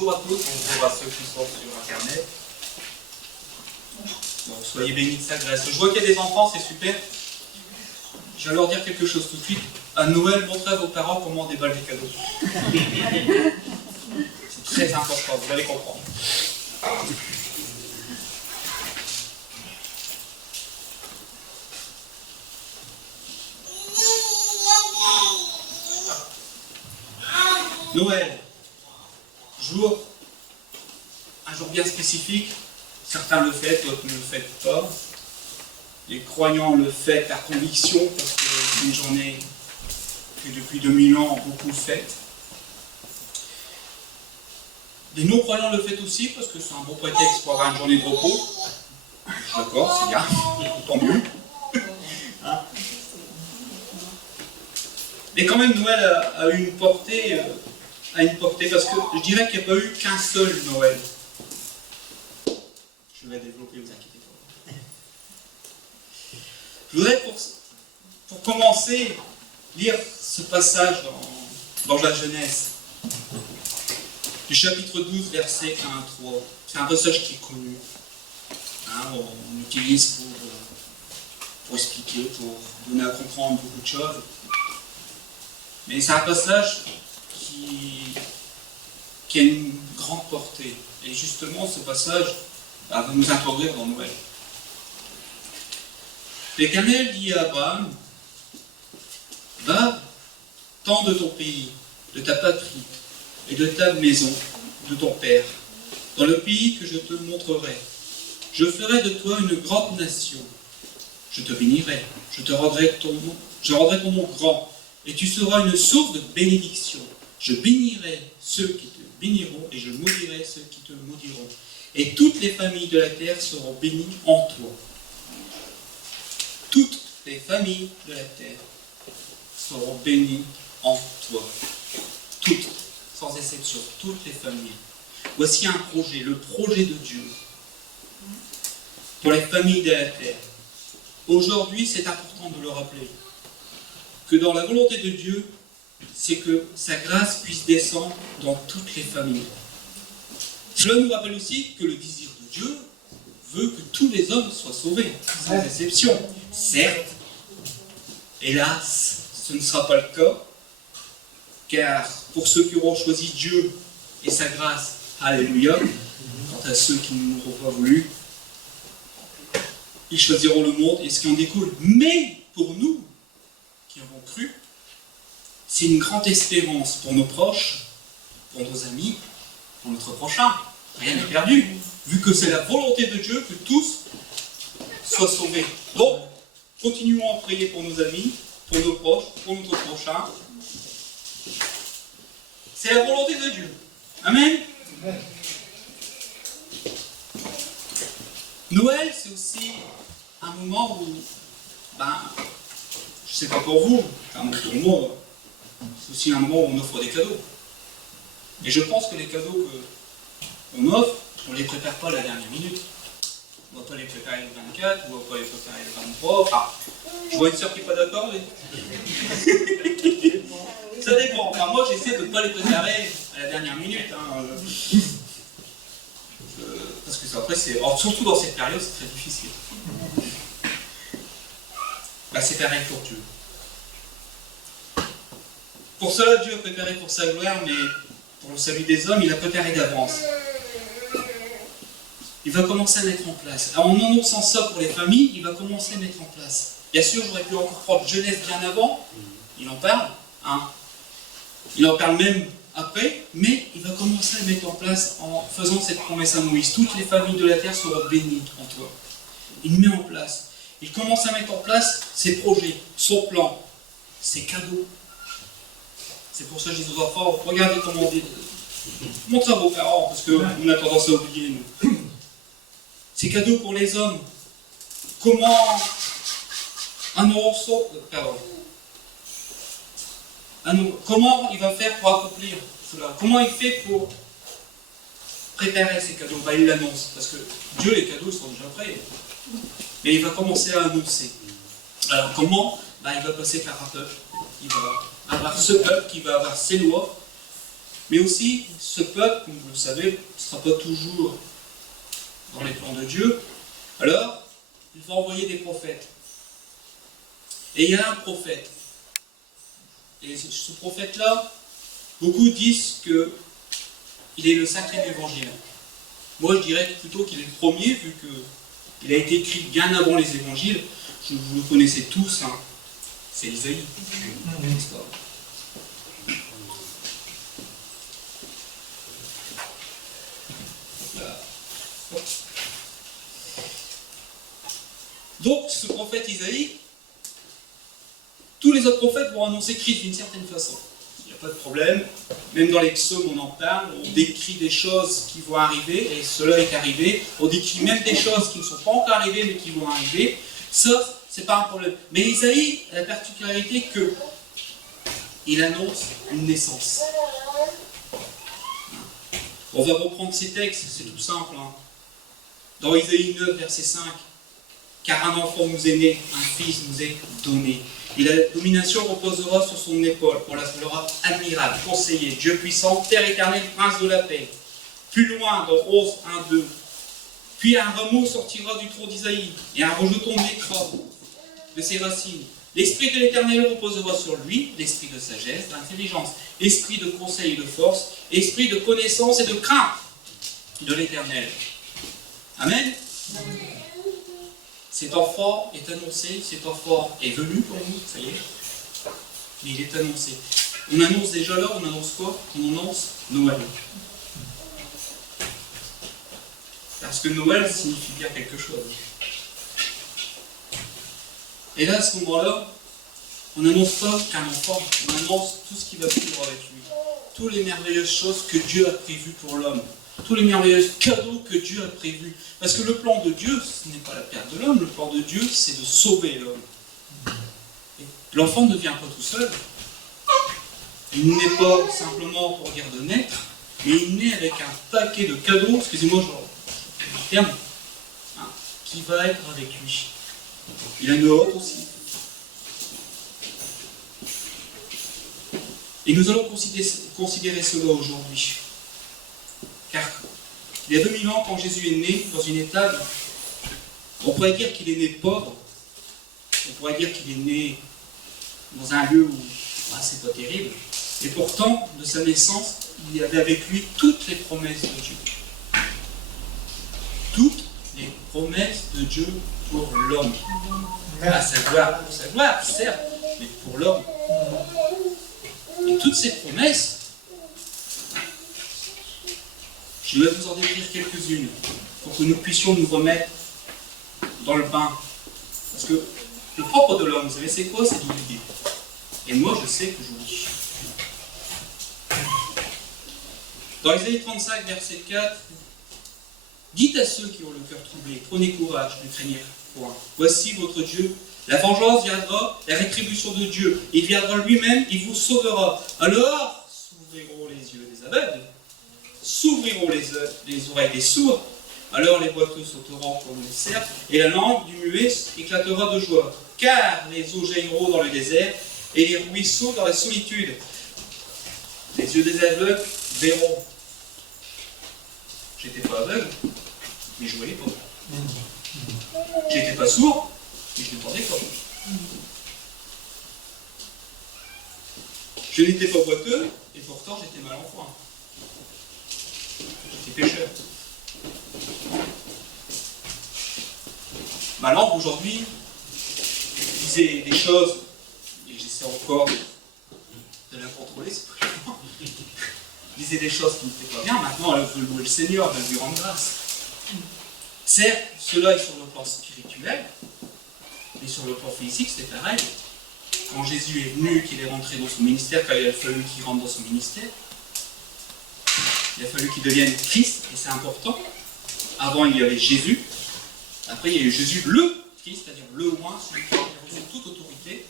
Bonjour à tous, bonjour à ceux qui sont sur Internet. Bon, soyez bénis de sa grâce. Je vois qu'il y a des enfants, c'est super. Je vais leur dire quelque chose tout de suite. À Noël, montrez à vos parents comment on déballe des cadeaux. C'est très important, vous allez comprendre. Noël, un jour bien spécifique. Certains le fêtent, d'autres ne le fêtent pas. Les croyants le fêtent par conviction, parce que c'est une journée que depuis 2000 ans, beaucoup fêtent. Les non-croyants le fêtent aussi, parce que c'est un bon prétexte pour avoir une journée de repos. D'accord, c'est bien, tant mieux. Hein? Mais quand même, Noël a une portée, parce que je dirais qu'il n'y a pas eu qu'un seul Noël. Je vais développer, vous inquiétez pas. Je voudrais, pour commencer, lire ce passage dans la Genèse, du chapitre 12, versets 1 à 3. C'est un passage qui est connu. Hein, on l'utilise pour expliquer, pour donner à comprendre beaucoup de choses. Mais c'est un passage qui a une grande portée. Et justement, ce passage va nous introduire dans Noël. L'Éternel dit à Abraham, va, t'en de ton pays, de ta patrie et de ta maison, de ton père, dans le pays que je te montrerai. Je ferai de toi une grande nation. Je te bénirai, je rendrai ton nom grand, et tu seras une source de bénédiction. Je bénirai ceux qui te béniront, et je maudirai ceux qui te maudiront. Et toutes les familles de la terre seront bénies en toi. Toutes les familles de la terre seront bénies en toi. Toutes, sans exception, toutes les familles. Voici un projet, le projet de Dieu pour les familles de la terre. Aujourd'hui, c'est important de le rappeler, que dans la volonté de Dieu, c'est que sa grâce puisse descendre dans toutes les familles. Cela nous rappelle aussi que le désir de Dieu veut que tous les hommes soient sauvés, sans exception. Certes, hélas, ce ne sera pas le cas, car pour ceux qui auront choisi Dieu et sa grâce, alléluia, quant à ceux qui ne l'auront pas voulu, ils choisiront le monde et ce qui en découle. Mais pour nous, qui avons cru, c'est une grande espérance pour nos proches, pour nos amis, pour notre prochain. Rien n'est perdu, vu que c'est la volonté de Dieu que tous soient sauvés. Donc, continuons à prier pour nos amis, pour nos proches, pour notre prochain. C'est la volonté de Dieu. Amen. Amen. Noël, c'est aussi un moment où, je ne sais pas pour vous, pour moi, c'est aussi un moment où on offre des cadeaux. Et je pense que les cadeaux qu'on offre, on ne les prépare pas à la dernière minute. On ne va pas les préparer le 24, on ne va pas les préparer le 23. Ah, je vois une sœur qui n'est pas d'accord, mais... Ça dépend. Enfin, moi, j'essaie de ne pas les préparer à la dernière minute. Parce que après, surtout dans cette période, c'est très difficile. C'est pareil pour Dieu. Pour cela, Dieu a préparé pour sa gloire, mais pour le salut des hommes, il a préparé d'avance. Il va commencer à mettre en place. Alors, en annonçant ça pour les familles, il va commencer à mettre en place. Bien sûr, j'aurais pu encore prendre Genèse bien avant, il en parle, il en parle même après, mais il va commencer à mettre en place en faisant cette promesse à Moïse. Toutes les familles de la terre seront bénies en toi. Il met en place. Il commence à mettre en place ses projets, son plan, ses cadeaux. C'est pour ça que je dis aux enfants, regardez comment on dit. Montrez à vos parents, parce qu'on a tendance à oublier, nous. Ces cadeaux pour les hommes. Comment comment il va faire pour accomplir cela? Comment il fait pour préparer ces cadeaux? Il l'annonce, parce que Dieu, les cadeaux sont déjà prêts. Mais il va commencer à annoncer. Alors comment? Il va passer par un peuple. Il va avoir ce peuple qui va avoir ses lois, Mais aussi, ce peuple, comme vous le savez, ne sera pas toujours dans les plans de Dieu. Alors, il faut envoyer des prophètes. Et il y a un prophète. Et ce prophète-là, beaucoup disent qu'il est le 5e évangile. Moi, je dirais plutôt qu'il est le premier, vu qu'il a été écrit bien avant les évangiles. Vous le connaissez tous, hein. C'est Isaïe. Donc, ce prophète Isaïe, tous les autres prophètes vont annoncer Christ d'une certaine façon. Il n'y a pas de problème. Même dans les psaumes, on en parle. On décrit des choses qui vont arriver, et cela est arrivé. On décrit même des choses qui ne sont pas encore arrivées, mais qui vont arriver. Ça, c'est pas un problème. Mais Isaïe a la particularité qu'il annonce une naissance. On va reprendre ces textes, c'est tout simple. Hein. Dans Isaïe 9, verset 5, « Car un enfant nous est né, un fils nous est donné. Et la domination reposera sur son épaule. On l'appellera admirable, conseiller, Dieu puissant, Père éternel, prince de la paix. » Plus loin, dans 11, 1, 2. « Puis un rameau sortira du tronc d'Isaïe, et un rejeton naîtra de ses racines. L'esprit de l'Éternel reposera sur lui, l'esprit de sagesse, d'intelligence, esprit de conseil et de force, esprit de connaissance et de crainte de l'Éternel. » Amen. Cet enfant est annoncé, cet enfant est venu pour nous, ça y est, mais il est annoncé. On annonce déjà là, on annonce quoi? On annonce Noël. Parce que Noël signifie bien quelque chose. Et là, à ce moment-là, on n'annonce pas qu'un enfant, on annonce tout ce qui va suivre avec lui. Toutes les merveilleuses choses que Dieu a prévues pour l'homme. Tous les merveilleux cadeaux que Dieu a prévus. Parce que le plan de Dieu, ce n'est pas la perte de l'homme, le plan de Dieu, c'est de sauver l'homme. L'enfant ne vient pas tout seul. Il n'est pas simplement pour dire de naître, mais il naît avec un paquet de cadeaux, excusez-moi, je terme, hein, qui va être avec lui. Il a une hôte aussi. Et nous allons considérer cela aujourd'hui. Car il y a 2000 ans, quand Jésus est né dans une étable, on pourrait dire qu'il est né pauvre, on pourrait dire qu'il est né dans un lieu où c'est pas terrible, et pourtant, de sa naissance, il y avait avec lui toutes les promesses de Dieu. Toutes les promesses de Dieu pour l'homme. À savoir, pour sa gloire, certes, mais pour l'homme. Et toutes ces promesses, je vais vous en décrire quelques-unes pour que nous puissions nous remettre dans le bain. Parce que le propre de l'homme, vous savez, c'est quoi? C'est d'oublier. Et moi, je sais que j'oublie. Dans Isaïe 35, verset 4, « Dites à ceux qui ont le cœur troublé, prenez courage, ne craignez point. Voici votre Dieu. La vengeance viendra, la rétribution de Dieu. Il viendra lui-même, il vous sauvera. Alors, s'ouvriront les yeux des aveugles, s'ouvriront les oreilles des sourds, alors les boiteux sauteront comme les cerfs, et la langue du muet éclatera de joie. Car les eaux jailliront dans le désert, et les ruisseaux dans la solitude. Les yeux des aveugles verront. » J'étais pas aveugle, mais je voyais pas. J'étais pas sourd, mais je n'entendais pas. Je n'étais pas boiteux, et pourtant j'étais mal en point. J'étais pécheur. Ma langue aujourd'hui disait des choses, et j'essaie encore de la contrôler, c'est pas évident. Disait des choses qui n'étaient pas bien, maintenant elle veut louer le Seigneur, elle veut lui rendre grâce. Certes, cela est sur le plan spirituel, mais sur le plan physique, c'est pareil. Quand Jésus est venu, qu'il est rentré dans son ministère, quand il a fallu qu'il rentre dans son ministère, il a fallu qu'il devienne Christ, et c'est important. Avant, il y avait Jésus. Après, il y a eu Jésus, le Christ, c'est-à-dire le roi, celui qui a reçu toute autorité,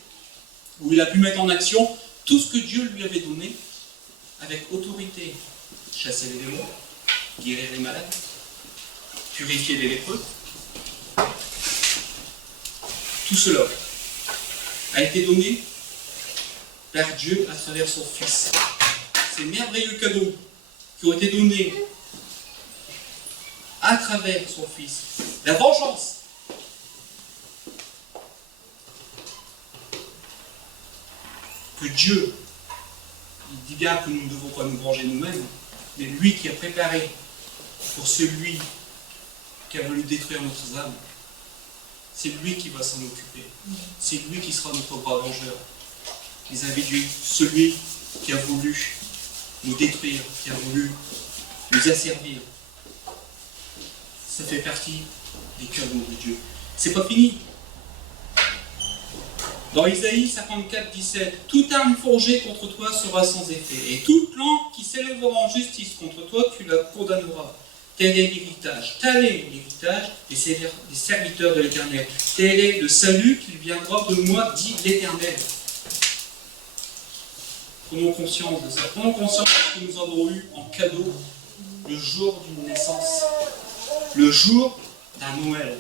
où il a pu mettre en action tout ce que Dieu lui avait donné, avec autorité. Chasser les démons, guérir les malades, purifier les lépreux. Tout cela a été donné par Dieu à travers son Fils. ces merveilleux cadeaux qui ont été donnés à travers son Fils. La vengeance. Que Dieu, il dit bien que nous ne devons pas nous venger nous-mêmes, mais lui qui a préparé pour celui qui a voulu détruire notre âme, c'est lui qui va s'en occuper. C'est lui qui sera notre bras vengeur. Vis-à-vis de lui, celui qui a voulu nous détruire, qui a voulu nous asservir. Ça fait partie des cadeaux de Dieu. C'est pas fini. Dans Isaïe 54, 17, toute arme forgée contre toi sera sans effet, et toute langue qui s'élèvera en justice contre toi, tu la condamneras. Tel est l'héritage, des serviteurs de l'Éternel. Tel est le salut qui viendra de moi, dit l'Éternel. Prenons conscience de ça. Prenons conscience de ce que nous avons eu en cadeau le jour d'une naissance, le jour d'un Noël.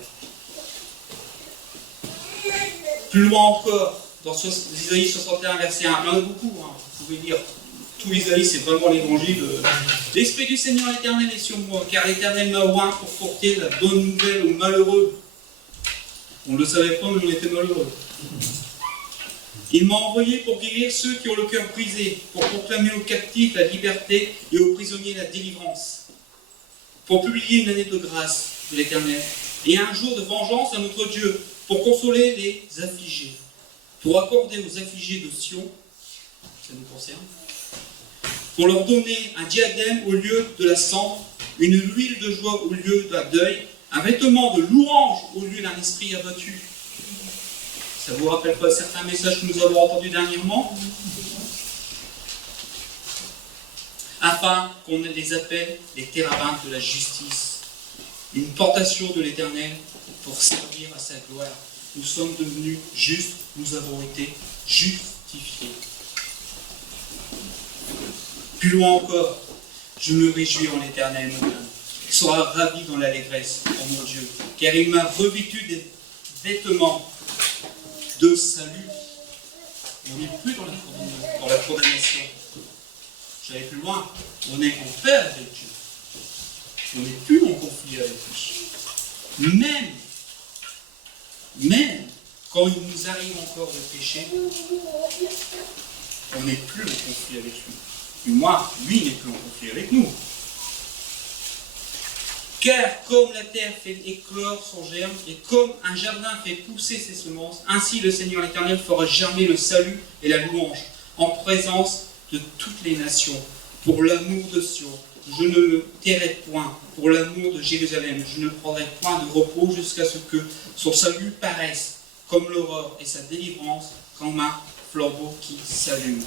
Plus loin encore, dans Isaïe 61, verset 1, il y en a beaucoup, hein, vous pouvez lire. Tout Isaïe, c'est vraiment l'évangile. L'Esprit du Seigneur l'Éternel est sur moi, car l'Éternel m'a oint pour porter la bonne nouvelle aux malheureux. On ne le savait pas, mais on était malheureux. Il m'a envoyé pour guérir ceux qui ont le cœur brisé, pour proclamer aux captifs la liberté et aux prisonniers la délivrance, pour publier une année de grâce de l'Éternel et un jour de vengeance à notre Dieu, pour consoler les affligés, pour accorder aux affligés de Sion, ça nous concerne, pour leur donner un diadème au lieu de la cendre, une huile de joie au lieu d'un deuil, un vêtement de louange au lieu d'un esprit abattu. Ça vous rappelle pas certains messages que nous avons entendus dernièrement? Afin qu'on les appelle les térabintes de la justice, une portation de l'Éternel pour servir à sa gloire. Nous sommes devenus justes, nous avons été justifiés. Plus loin encore, je me réjouis en l'Éternel, mon âme. Il sera ravi dans l'allégresse, en mon Dieu, car il m'a revêtu des vêtements de salut. Et on n'est plus dans la condamnation. J'allais plus loin. On est en paix avec Dieu. On n'est plus en conflit avec lui. Même quand il nous arrive encore de pécher, on n'est plus en conflit avec lui. Du moins, lui n'est plus en conflit avec nous. Car comme la terre fait éclore son germe, et comme un jardin fait pousser ses semences, ainsi le Seigneur l'Éternel fera germer le salut et la louange, en présence de toutes les nations. Pour l'amour de Sion, je ne me tairai point. Pour l'amour de Jérusalem, je ne prendrai point de repos jusqu'à ce que son salut paraisse, comme l'aurore, et sa délivrance comme un flambeau qui s'allume.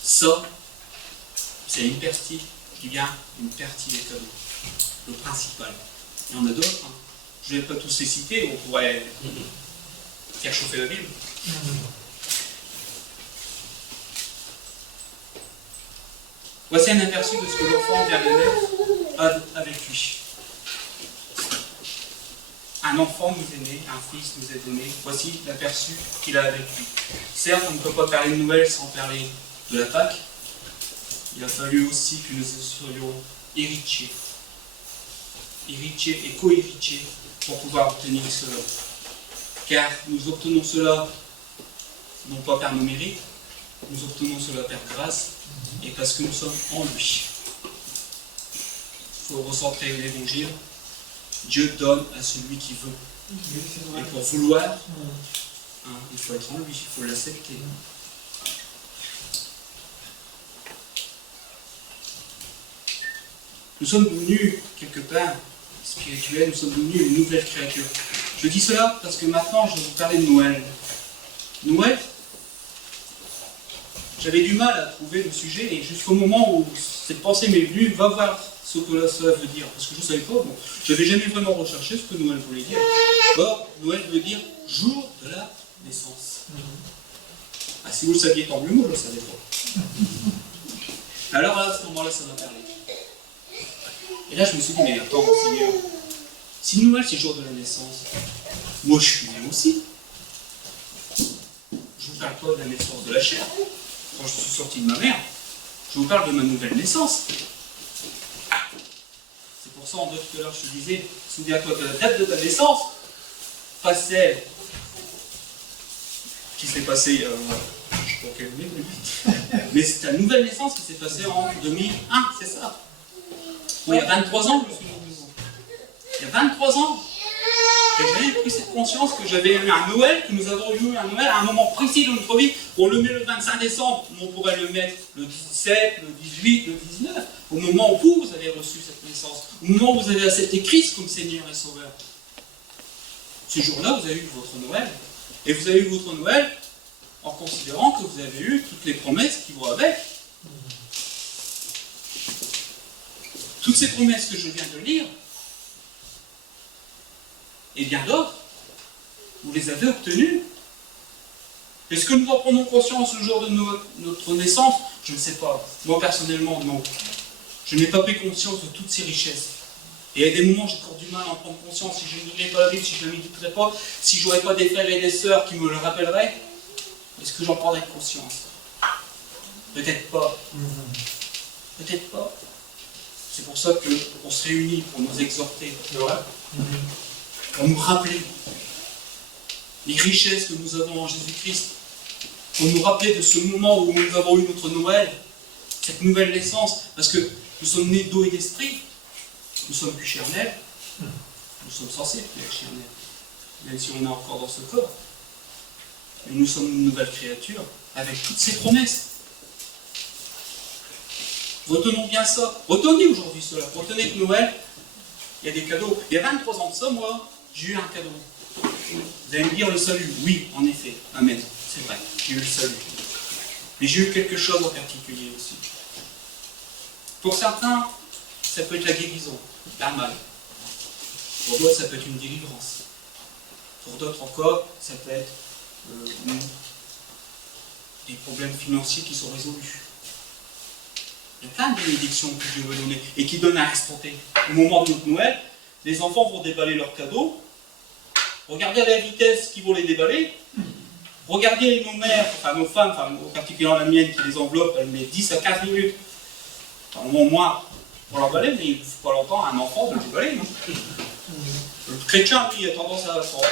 Ça, c'est une partie qui vient, une partie des cadeaux. Le principal. Il y en a d'autres. Hein. Je ne vais pas tous les citer, on pourrait faire chauffer la Bible. Voici un aperçu de ce que l'enfant vient de naître a avec lui. Un enfant nous est né, un fils nous est donné. Voici l'aperçu qu'il a avec lui. Certes, on ne peut pas parler de Noël sans parler de la Pâque. Il a fallu aussi que nous soyons héritiers. Héritiers et co-héritiers pour pouvoir obtenir cela. Car nous obtenons cela non pas par nos mérites, nous obtenons cela par grâce et parce que nous sommes en lui. Il faut recentrer l'évangile. Dieu donne à celui qui veut. Et pour vouloir, il faut être en lui, il faut l'accepter. Nous sommes devenus, quelque part, spirituels, nous sommes devenus une nouvelle créature. Je dis cela parce que maintenant, je vais vous parler de Noël. Noël, j'avais du mal à trouver le sujet, et jusqu'au moment où cette pensée m'est venue, va voir ce que cela veut dire. Parce que je ne savais pas, bon, je n'avais jamais vraiment recherché ce que Noël voulait dire. Or, Noël veut dire jour de la naissance. Ah, si vous le saviez, tant mieux, moi je ne le savais pas. Alors à ce moment-là, ça m'a parlé. Et là, je me suis dit, mais attends, Seigneur, si Noël c'est le jour de la naissance, moi je suis né aussi. Je ne vous parle pas de la naissance de la chair, quand je suis sorti de ma mère, je vous parle de ma nouvelle naissance. C'est pour ça, en tout à l'heure, je te disais, souviens-toi de la date de ta naissance, pas celle qui s'est passée, je ne sais pas quelle année, mais c'est ta nouvelle naissance qui s'est passée en 2001, c'est ça. Bon, il y a 23 ans, je me suis rendu compte. Il y a 23 ans, j'avais pris cette conscience que j'avais eu un Noël, que nous avons eu un Noël à un moment précis de notre vie. On le met le 25 décembre, mais on pourrait le mettre le 17, le 18, le 19, au moment où vous avez reçu cette naissance, au moment où vous avez accepté Christ comme Seigneur et Sauveur. Ce jour-là, vous avez eu votre Noël. Et vous avez eu votre Noël en considérant que vous avez eu toutes les promesses qui vont avec. Toutes ces promesses que je viens de lire, et bien d'autres, vous les avez obtenues. Est-ce que nous en prenons conscience le jour de notre naissance? Je ne sais pas. Moi, personnellement, non. Je n'ai pas pris conscience de toutes ces richesses. Et à des moments, j'ai encore du mal à en prendre conscience. Si je ne lirais pas la Bible, si je ne méditerais pas, si je n'aurais pas des frères et des sœurs qui me le rappelleraient, est-ce que j'en prendrais conscience? Peut-être pas. Peut-être pas. C'est pour ça qu'on se réunit pour nous exhorter. Pour nous rappeler les richesses que nous avons en Jésus-Christ, pour nous rappeler de ce moment où nous avons eu notre Noël, cette nouvelle naissance, parce que nous sommes nés d'eau et d'esprit, nous sommes plus charnels, nous sommes censés plus être charnels, même si on est encore dans ce corps. Mais nous sommes une nouvelle créature, avec toutes ces promesses. Retenons bien ça. Retenez aujourd'hui cela. Retenez que Noël, il y a des cadeaux. Il y a 23 ans de ça, moi, j'ai eu un cadeau. Vous allez me dire le salut. Oui, en effet. Amen. C'est vrai. J'ai eu le salut. Mais j'ai eu quelque chose en particulier aussi. Pour certains, ça peut être la guérison, la mal. Pour d'autres, ça peut être une délivrance. Pour d'autres encore, ça peut être des problèmes financiers qui sont résolus. Il y a plein de bénédictions que Dieu veut donner et qui donnent à l'instant T. Au moment de notre Noël, les enfants vont déballer leurs cadeaux. Regardez à la vitesse qu'ils vont les déballer. Regardez nos mères, enfin nos femmes, enfin, en particulier la mienne qui les enveloppe, elle met 10 à 15 minutes. Enfin, au moins pour l'emballer, mais il ne faut pas longtemps à un enfant de le déballer. Non, le chrétien, lui, a tendance à attendre.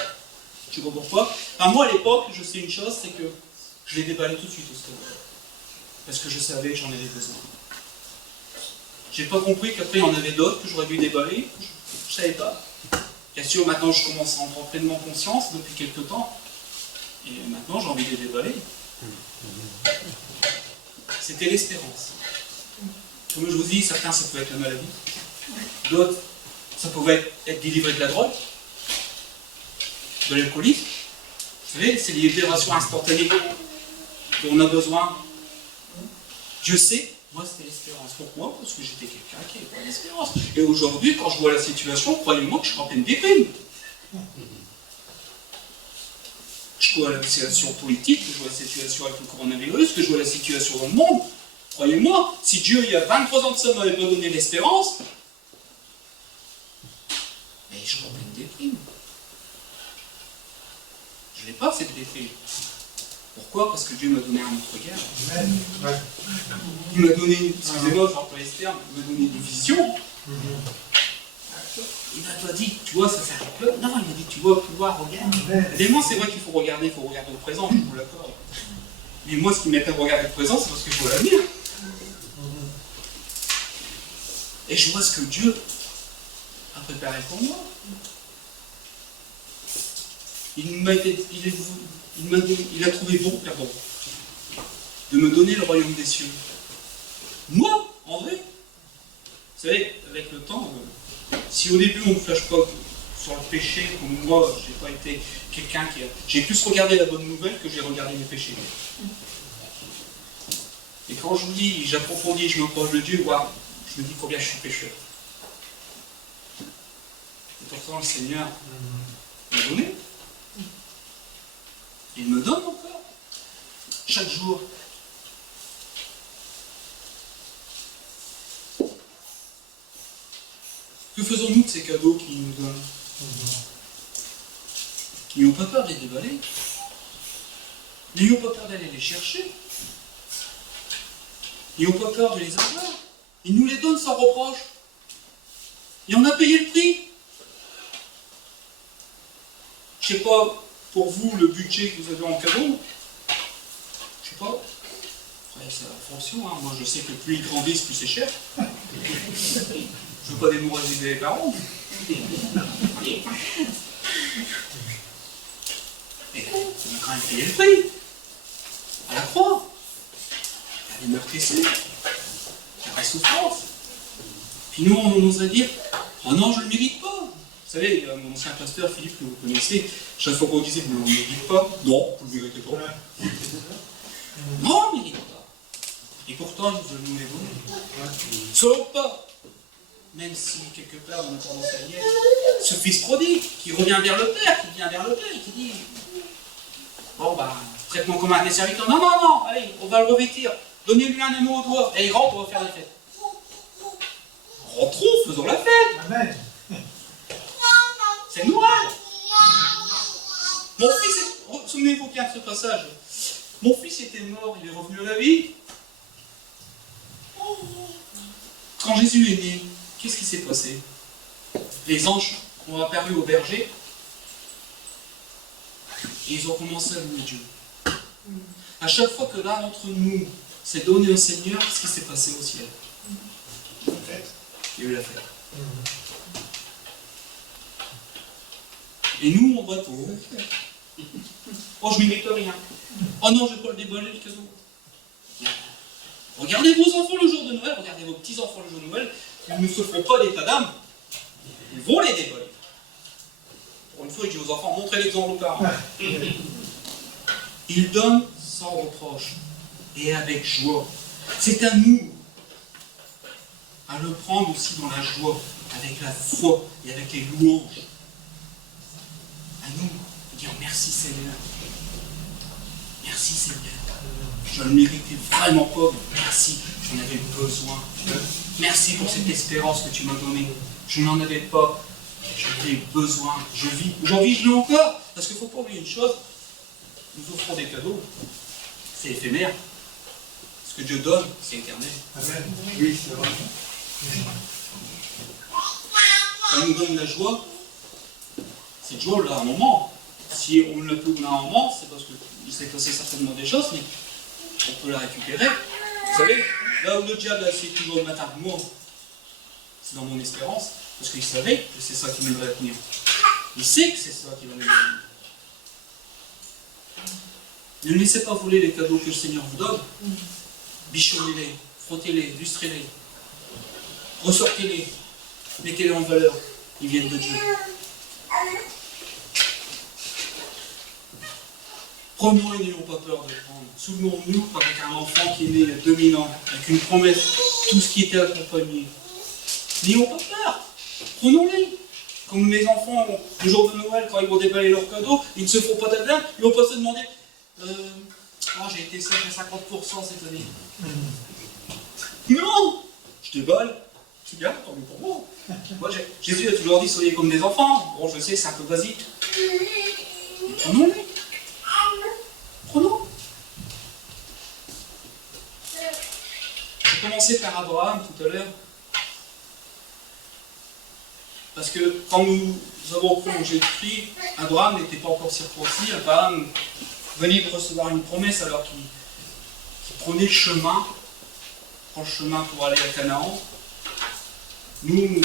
Je ne sais pas pourquoi. Enfin, moi, à l'époque, je sais une chose, c'est que je les déballais tout de suite au stade. Parce que je savais que j'en avais besoin. J'ai pas compris qu'après, il y en avait d'autres que j'aurais dû déballer. Je ne savais pas. Bien sûr, maintenant, je commence à en prendre pleinement conscience depuis quelques temps. Et maintenant, j'ai envie de les déballer. C'était l'espérance. Comme je vous dis, certains, ça peut être la maladie. D'autres, ça pouvait être délivré de la drogue, de l'alcoolisme. Vous savez, c'est les libérations instantanées dont on a besoin. Dieu sait, moi, c'était l'espérance. Pourquoi? Parce que j'étais quelqu'un qui avait pas d'espérance. Et aujourd'hui, quand je vois la situation, croyez-moi que je suis en pleine déprime. Je vois la situation politique, je vois la situation avec le coronavirus, que je vois la situation dans le monde. Croyez-moi, si Dieu, il y a 23 ans de ça, m'avait pas donné l'espérance, mais je suis en pleine déprime. Je n'ai pas cette déprime. Pourquoi? Parce que Dieu m'a donné un autre regard. Il m'a donné, excusez-moi, je emploie les termes, il m'a donné une vision. Il m'a pas dit, tu vois, ça s'arrête là. Non, il m'a dit, tu vois, pouvoir, regarde. Évidemment, c'est vrai qu'il faut regarder au présent, je vous l'accorde. Mais moi, ce qui m'appelle regarder le présent, c'est parce que je vois l'avenir. Et je vois ce que Dieu a préparé pour moi. Il a trouvé bon, pardon, de me donner le royaume des cieux. Moi, en vrai, vous savez, avec le temps, si au début on ne flash pas sur le péché, comme moi, j'ai pas été quelqu'un qui a... J'ai plus regardé la bonne nouvelle que j'ai regardé mes péchés. Et quand je vous dis, j'approfondis, je m'approche de Dieu, waouh, je me dis combien je suis pécheur. Et pourtant, le Seigneur m'a donné. Il me donne encore. Chaque jour. Que faisons-nous de ces cadeaux qu'il nous donne? N'ayons pas peur de les déballer. N'ayons pas peur d'aller les chercher. N'ayons pas peur de les avoir. Il nous les donne sans reproche. Et on a payé le prix. Je ne sais pas, pour vous, le budget que vous avez en cadeau, je sais pas. Après, c'est la fonction, hein. Moi, je sais que plus ils grandissent, plus c'est cher. Je ne veux pas démoraliser les parents. Et on a quand même payé le prix. À la croix. Il y a des meurtrissures. Il y a des souffrances. Puis nous, on oserait dire, oh non, je ne le mérite pas. Vous savez, mon ancien pasteur Philippe, que vous connaissez, chaque fois qu'on disait que vous ne le méritez pas, non, vous ne le méritez pas. Non, on ne le mérite pas. Et pourtant, il veut nous les donner. Sauf pas. Même si, quelque part, on a tendance à dire, ce fils prodigue, qui revient vers le Père, qui vient vers le Père, et qui dit, bon, bah, traite-moi comme un des serviteurs. Non, non, non, allez, on va le revêtir. Donnez-lui un anneau au doigt. Et il rentre, on va faire la fête. Rentrons, faisons la fête. Amen. C'est Noël. Mon fils, souvenez-vous bien de ce passage. Mon fils était mort, il est revenu à la vie. Quand Jésus est né, qu'est-ce qui s'est passé? Les anges ont apparu au berger et ils ont commencé à louer Dieu. À chaque fois que l'un d'entre nous s'est donné au Seigneur, qu'est-ce qui s'est passé au ciel? Il y a eu la fête. Et nous, on doit tout. Oh, je ne mérite rien. Oh non, je ne vais pas le déballer le cadeau. Regardez vos enfants le jour de Noël, regardez vos petits-enfants le jour de Noël, ils ne se feront pas d'état d'âme. Ils vont les déballer. Pour une fois, je dis aux enfants, montrez l'exemple aux parents. Ils donnent sans reproche et avec joie. C'est à nous à le prendre aussi dans la joie, avec la foi et avec les louanges. À nous de dire merci Seigneur. Merci Seigneur. Je ne le méritais vraiment pas, mais merci, j'en avais besoin. Merci pour cette espérance que tu m'as donnée. Je n'en avais pas, j'en avais besoin. Je vis, aujourd'hui je l'ai encore, parce qu'il ne faut pas oublier une chose, nous offrons des cadeaux, c'est éphémère. Ce que Dieu donne, c'est éternel. Amen. Oui, c'est vrai. Ça nous donne la joie. Cette joie, là, un moment. Si on ne l'a plus là, un moment, c'est parce qu'il s'est passé certainement des choses, mais on peut la récupérer. Vous savez, là où le diable a essayé toujours de m'attaquer, moi, c'est dans mon espérance, parce qu'il savait que c'est ça qui m'aiderait à tenir. Il sait que c'est ça qui va m'aider à tenir. Ne laissez pas voler les cadeaux que le Seigneur vous donne. Bichonnez-les, frottez-les, lustrez-les, ressortez-les, mettez-les en valeur, ils viennent de Dieu. Prenons et n'ayons pas peur de prendre. Souvenons-nous qu'avec un enfant qui est né il y a 2000 ans, avec une promesse, tout ce qui était accompagné. N'ayons pas peur, prenons-les. Comme les enfants, le jour de Noël, quand ils vont déballer leurs cadeaux, ils ne se font pas d'adin, ils ne vont pas se demander oh, j'ai été sage à 50% cette année. Non, je déballe, c'est bien, tant mieux pour moi. Moi Jésus a toujours dit soyez comme des enfants. Bon, je sais, c'est un peu basique. Mais prenons-les. Prenons. J'ai commencé par Abraham tout à l'heure. Parce que quand nous avons prolongé le cri, Abraham n'était pas encore circoncis. Abraham venait de recevoir une promesse alors qu'il prenait le chemin pour aller à Canaan. Nous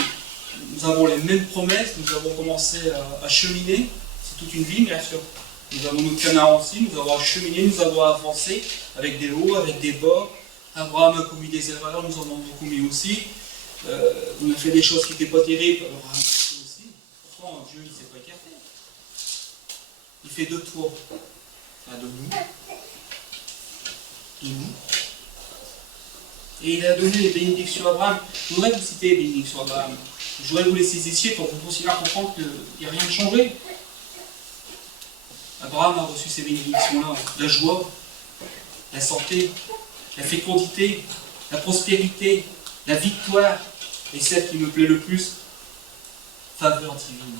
avons les mêmes promesses, nous avons commencé à cheminer. C'est toute une vie, bien sûr. Nous avons notre Canaan aussi, nous avons cheminé, nous avons avancé avec des hauts, avec des bas. Abraham a commis des erreurs, nous en avons commis aussi. On a fait des choses qui n'étaient pas terribles, Abraham a fait aussi. Pourtant, Dieu ne s'est pas écarté. Il fait de toi, de nous. Et il a donné les bénédictions à Abraham. Je voudrais vous citer les bénédictions à Abraham. Je voudrais vous laisser ici pour vous aussi comprendre qu'il n'y a rien de changé. Abraham a reçu ces bénédictions-là. La joie, la santé, la fécondité, la prospérité, la victoire, et celle qui me plaît le plus, faveur divine.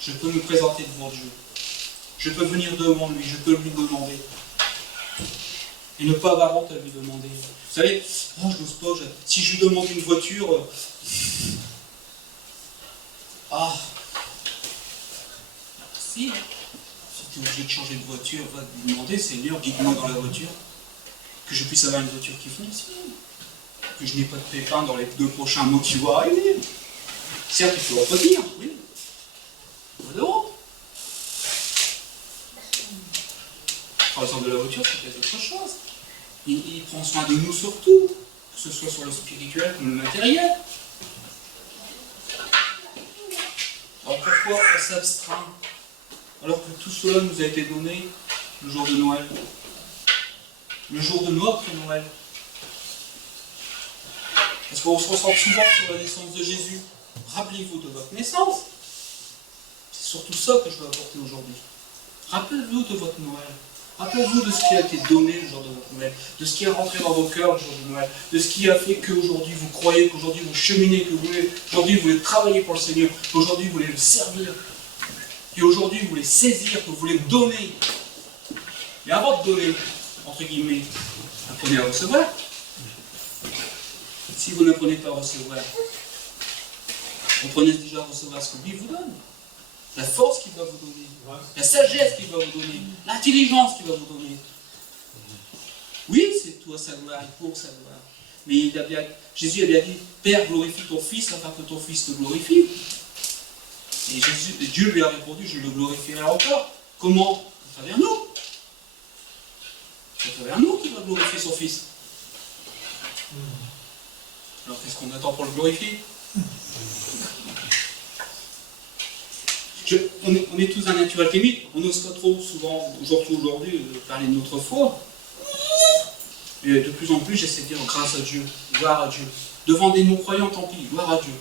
Je peux me présenter devant Dieu. Je peux venir devant lui, je peux lui demander. Et ne pas avoir honte à lui demander. Vous savez, oh, je n'ose pas, si je lui demande une voiture, si tu es obligé de changer de voiture, va lui demander, Seigneur, guide-moi dans la voiture, que je puisse avoir une voiture qui fonctionne, que je n'ai pas de pépins dans les 2 prochains mois qui vont arriver. Certes, il faut retenir, oui. Pas de honte. Par exemple, de la voiture, c'est peut-être autre chose. Il prend soin de nous surtout, que ce soit sur le spirituel comme le matériel. Alors pourquoi on s'abstrait alors que tout cela nous a été donné le jour de Noël? Le jour de notre Noël. Parce qu'on se ressent souvent sur la naissance de Jésus. Rappelez-vous de votre naissance. C'est surtout ça que je veux apporter aujourd'hui. Rappelez-vous de votre Noël. Rappelez-vous de ce qui a été donné le jour de votre Noël, de ce qui est rentré dans vos cœurs le jour de Noël, de ce qui a fait qu'aujourd'hui vous croyez, qu'aujourd'hui vous cheminez, qu'aujourd'hui vous voulez travailler pour le Seigneur, qu'aujourd'hui vous voulez le servir, qu'aujourd'hui vous voulez saisir, que vous voulez donner. Mais avant de donner, entre guillemets, apprenez à recevoir. Si vous n'apprenez pas à recevoir, apprenez déjà à recevoir ce que lui vous donne. La force qu'il va vous donner, la sagesse qu'il va vous donner, l'intelligence qu'il va vous donner. Oui, c'est toi sa gloire et pour sa gloire. Mais Jésus a bien dit, Père, glorifie ton Fils afin que ton Fils te glorifie. Et Dieu lui a répondu, je le glorifierai encore. Comment? À travers nous. C'est à travers nous qu'il va glorifier son Fils. Alors qu'est-ce qu'on attend pour le glorifier? On est tous un naturel timide, on n'ose pas trop souvent, surtout aujourd'hui, parler de notre foi. Et de plus en plus, j'essaie de dire grâce à Dieu, gloire à Dieu. Devant des non-croyants, tant pis, gloire à Dieu.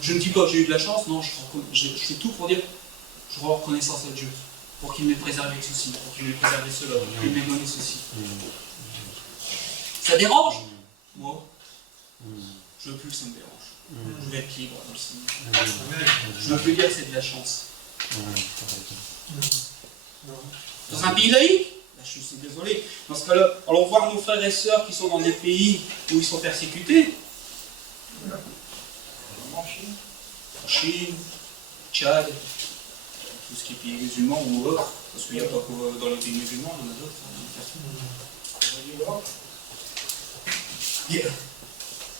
Je ne dis pas que j'ai eu de la chance, non, je fais tout pour dire, je rends reconnaissance à Dieu, pour qu'il m'ait préservé ceci, pour qu'il m'ait préservé cela, pour qu'il m'ait donné ceci. Ça dérange? Moi, je veux plus que ça me dérange. Je veux être libre dans le Seigneur. Je veux plus dire que c'est de la chance. Dans un pays laïque, je suis désolé, dans ce cas-là, allons voir nos frères et sœurs qui sont dans des pays où ils sont persécutés. En Chine, Tchad, tout ce qui est pays musulman ou autre, parce qu'il n'y a pas que dans les pays musulmans, il y en a d'autres.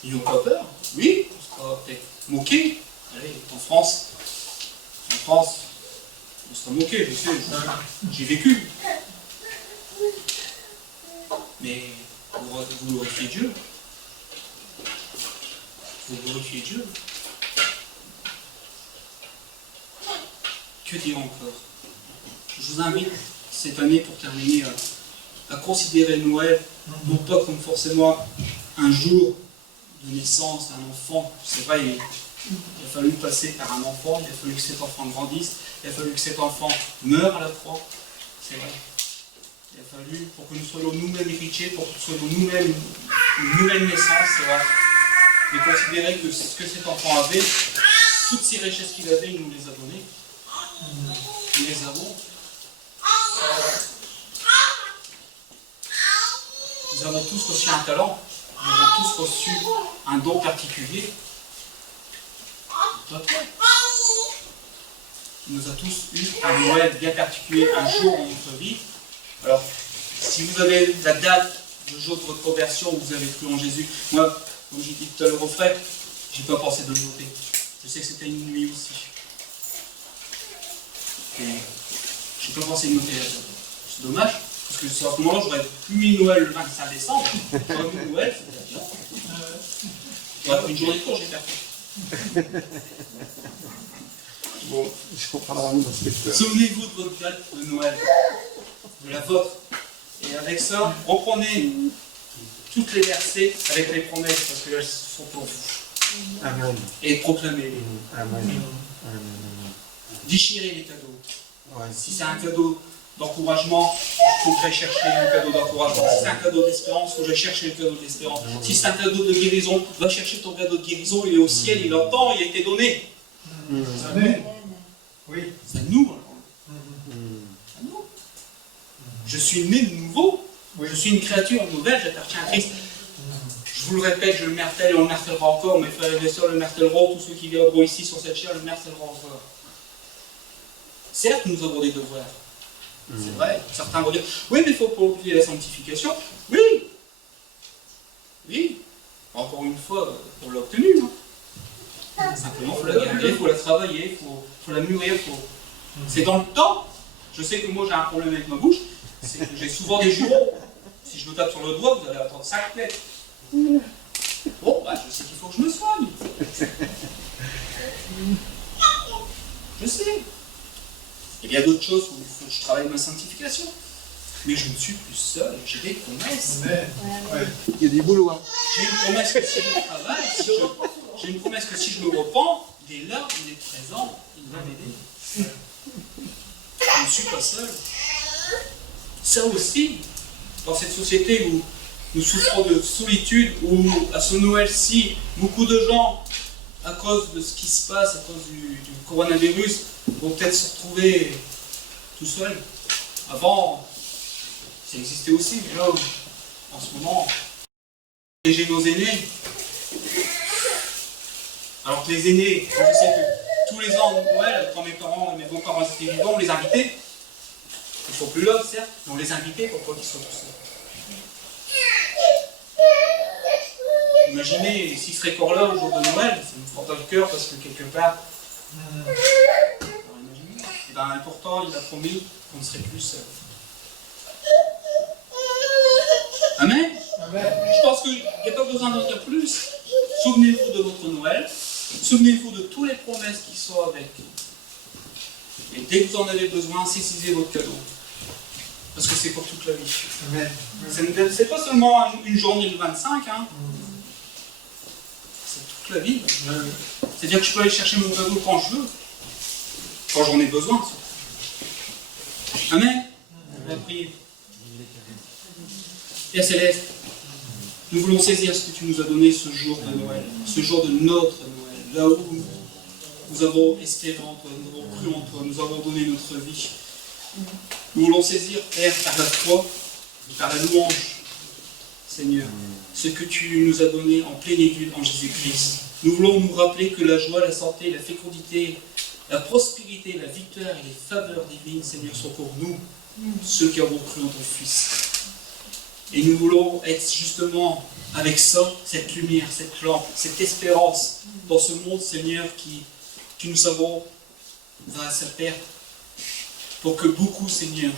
Ils n'ont pas peur, oui, on sera peut-être moqué. Allez, en France, on sera moqué, je sais, j'ai vécu. Mais vous glorifiez Dieu. Vous glorifiez Dieu. Que dire encore? Je vous invite cette année, pour terminer, à considérer Noël, non pas comme forcément un jour de naissance d'un enfant. C'est vrai, il a fallu passer par un enfant, il a fallu que cet enfant grandisse, il a fallu que cet enfant meure à la croix. C'est vrai. Il a fallu, pour que nous soyons nous-mêmes héritiers, pour que nous soyons nous-mêmes une nouvelle naissance, c'est vrai. Mais considérer que ce que cet enfant avait, toutes ces richesses qu'il avait, il nous les a données. Nous les avons. Nous avons tous reçu un talent. Nous avons tous reçu un don particulier. Toi, il nous a tous eu un Noël bien particulier, un jour dans notre vie. Alors, si vous avez la date, le jour de votre conversion, où vous avez cru en Jésus, moi, comme j'ai dit tout à l'heure au frère, je n'ai pas pensé de le noter. Je sais que c'était une nuit aussi. Et je n'ai pas pensé de noter la date. C'est dommage, parce que à ce moment-là, j'aurais plus mis Noël le 25 décembre. J'aurais mis Noël, c'était bien. J'aurais pris une journée de cours, j'ai perdu. Bon, j'en parlerai à mon inspecteur. Souvenez-vous de votre date de Noël, de la vôtre. Et avec ça, reprenez toutes les versets avec les promesses, parce qu'elles sont pour vous. Amen. Et proclamez-les. Amen. Déchirez les cadeaux. Ouais. Si c'est un cadeau d'encouragement, il faut que j'aille chercher le cadeau d'encouragement. Si c'est un cadeau d'espérance, il faut que j'aille chercher le cadeau d'espérance. Si c'est un cadeau de guérison, va chercher ton cadeau de guérison, il est au ciel, il entend, il a été donné. C'est à nous. Oui. C'est à nous. C'est à nous. Je suis né de nouveau. Je suis une créature nouvelle, j'appartiens à Christ. Je vous le répète, je le martèle et on le martèlera encore, mes frères et sœurs le martèleront, tous ceux qui viendront ici sur cette chaire le martèleront encore. Certes, nous avons des devoirs. C'est vrai, certains vont dire, oui, mais il faut poursuivre la sanctification. Oui, oui, encore une fois, on l'a obtenue. Hein. Simplement, il faut la garder, il faut la travailler, il faut la mûrir. C'est dans le temps. Je sais que moi j'ai un problème avec ma bouche, c'est que j'ai souvent des jumeaux. Si je me tape sur le doigt, vous allez attendre 5 mètres. Bon, bah, je sais qu'il faut que je me soigne. Je sais. Il y a d'autres choses où il faut que je travaille ma sanctification. Mais je ne suis plus seul, j'ai des promesses. Il y a du boulot. Hein. J'ai une promesse que si je travaille, j'ai une promesse que si je me repens, dès là, il est présent, il va m'aider. Je ne suis pas seul. Ça aussi, dans cette société où nous souffrons de solitude, où à ce Noël-ci, beaucoup de gens, à cause de ce qui se passe, à cause du coronavirus, vont peut-être se retrouver tout seuls. Avant, ça existait aussi, mais là, en ce moment, protéger nos aînés. Alors que les aînés, je sais que tous les ans, à Noël, quand mes parents et mes beaux-parents étaient vivants, on les invitait. Ils ne sont plus là, certes, mais on les invitait pour pas qu'ils soient tout seuls. Imaginez s'ils seraient encore là au jour de Noël, ça me frotte le cœur parce que quelque part, et bien pourtant il a promis qu'on ne serait plus seul. Amen. Je pense qu'il n'y a pas besoin d'en dire plus. Souvenez-vous de votre Noël, souvenez-vous de toutes les promesses qui sont avec. Et dès que vous en avez besoin, saisissez votre cadeau. Parce que c'est pour toute la vie. C'est pas seulement une journée de 25, hein. C'est toute la vie. C'est-à-dire que je peux aller chercher mon cadeau quand je veux, quand j'en ai besoin. Amen. On va prier. Père Céleste, nous voulons saisir ce que tu nous as donné ce jour de Noël, ce jour de notre Noël, là où nous avons espéré en toi, nous avons cru en toi, nous avons donné notre vie. Nous voulons saisir, Père, par la foi, par la louange, Seigneur, ce que tu nous as donné en plénitude en Jésus-Christ. Nous voulons nous rappeler que la joie, la santé, la fécondité, la prospérité, la victoire et les faveurs divines, Seigneur, sont pour nous, ceux qui avons cru en ton Fils. Et nous voulons être justement avec ça, cette lumière, cette lampe, cette espérance dans ce monde, Seigneur, qui nous savons va à sa perte. Pour que beaucoup, Seigneur,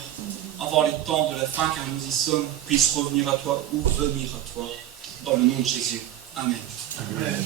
avant les temps de la fin, car nous y sommes, puissent revenir à toi ou venir à toi. Dans le nom de Jésus. Amen. Amen.